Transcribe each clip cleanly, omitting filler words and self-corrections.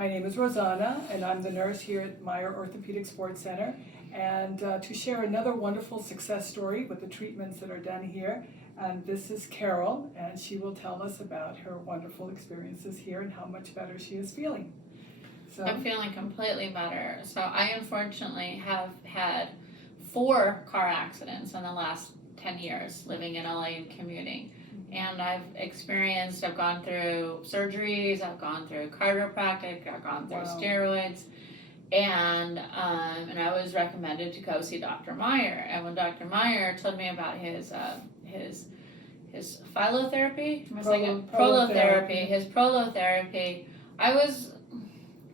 My name is Rosanna, and I'm the nurse here at Meyer Orthopedic Sports Center, and to share another wonderful success story with the treatments that are done here. And this is Carol, and she will tell us about her wonderful experiences here and how much better she is feeling. So, I'm feeling completely better. So I unfortunately have had 4 car accidents in the last 10 years living in LA and commuting. And I've gone through surgeries, I've gone through chiropractic, I've gone through steroids, and I was recommended to go see Dr. Meyer. And when Dr. Meyer told me about his prolotherapy, I was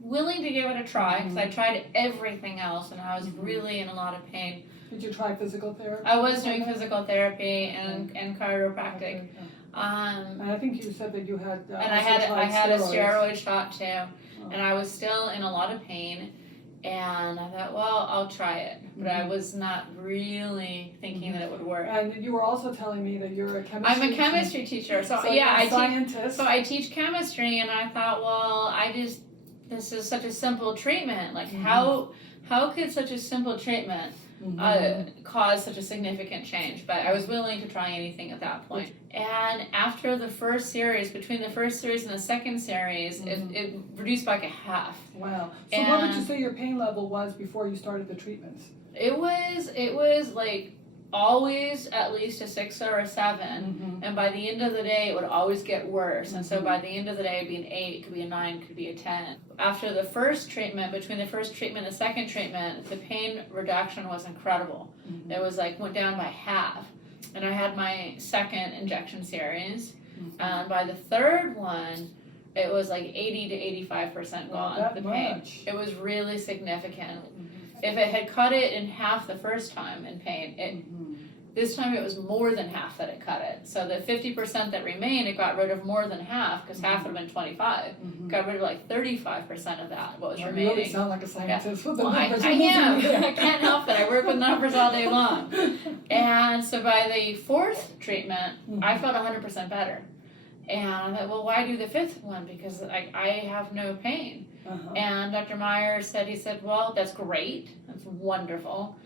willing to give it a try because I tried everything else and I was really in a lot of pain. Did you try physical therapy? I was doing physical therapy and chiropractic. Okay. And I think you said that you had and I had a steroid shot too, and I was still in a lot of pain. And I thought, well, I'll try it, but I was not really thinking that it would work. And you were also telling me that you're a chemistry. I'm a chemistry teacher, so yeah, I teach chemistry, and I thought, well, this is such a simple treatment. Like, how could such a simple treatment cause such a significant change? But I was willing to try anything at that point. And after the first series, between the first series and the second series, it reduced by like a half. Wow. So what would you say your pain level was before you started the treatments? It was like always at least a 6 or a 7, and by the end of the day it would always get worse, and so by the end of the day it'd be an 8, could be a 9, could be a 10. After the first treatment, between the first treatment and the second treatment, the pain reduction was incredible. It was like went down by half, and I had my second injection series, and by the third one it was like 80 to 85% gone. The pain. It was really significant. If it had cut it in half the first time in pain, this time it was more than half that it cut it. So the 50% that remained, it got rid of more than half, because half would have been 25. Got rid of like 35% of that, what was remaining. You really sound like a scientist with the well, numbers. I am. I can't help it. I work with numbers all day long. And so by the 4th treatment, I felt 100% better. And I thought, well, why do the 5th one? Because I have no pain. And Dr. Meyer said, well, that's great, that's wonderful,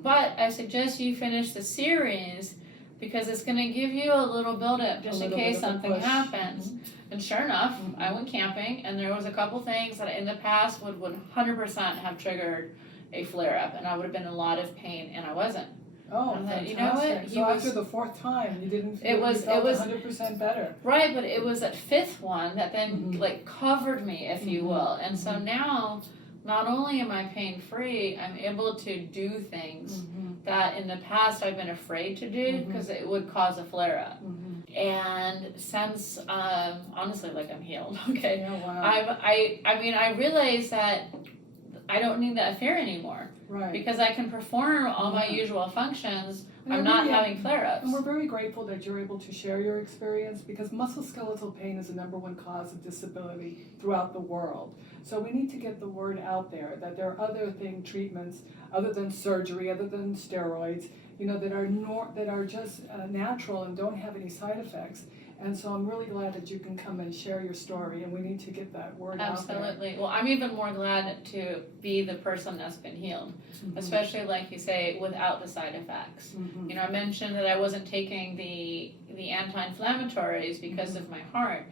but I suggest you finish the series because it's going to give you a little buildup just in case something happens. And sure enough, I went camping, and there was a couple things that in the past would 100% have triggered a flare-up, and I would have been in a lot of pain, and I wasn't. Oh, and fantastic. You know what? So after the 4th time, you didn't feel you felt 100% better. Right, but it was that 5th one that then like covered me, if you will. And so now, not only am I pain-free, I'm able to do things that in the past I've been afraid to do because it would cause a flare-up. And since, honestly, like I'm healed, okay? Yeah, wow. I realized that I don't need that fear anymore. Right. Because I can perform all my usual functions. I'm not having flare-ups. And we're very grateful that you're able to share your experience, because musculoskeletal pain is the #1 cause of disability throughout the world. So we need to get the word out there that there are other treatments other than surgery, other than steroids, that are just natural and don't have any side effects. And so I'm really glad that you can come and share your story, and we need to get that word out there. Absolutely. Well, I'm even more glad to be the person that's been healed, especially, like you say, without the side effects. I mentioned that I wasn't taking the anti-inflammatories because of my heart.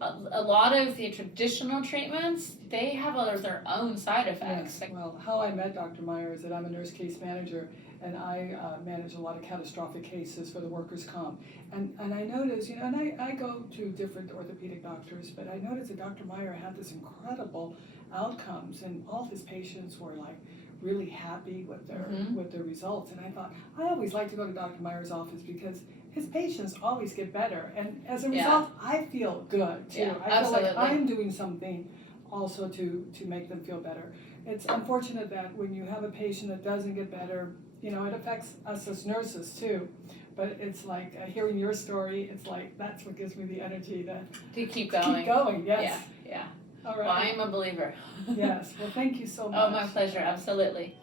A lot of the traditional treatments, they have their own side effects. Yes. Well, how I met Dr. Meyer is that I'm a nurse case manager, and I manage a lot of catastrophic cases for the workers' comp. And I noticed, and I go to different orthopedic doctors, but I noticed that Dr. Meyer had this incredible outcomes, and all of his patients were like really happy with their results. And I thought, I always like to go to Dr. Meyer's office because his patients always get better, and as a result, I feel good too. I feel like I'm doing something also to make them feel better. It's unfortunate that when you have a patient that doesn't get better, it affects us as nurses too. But it's like hearing your story, it's like that's what gives me the energy to keep going. Keep going, yes. Yeah. All right. Well, I'm a believer. Yes. Well, thank you so much. Oh, my pleasure. Absolutely.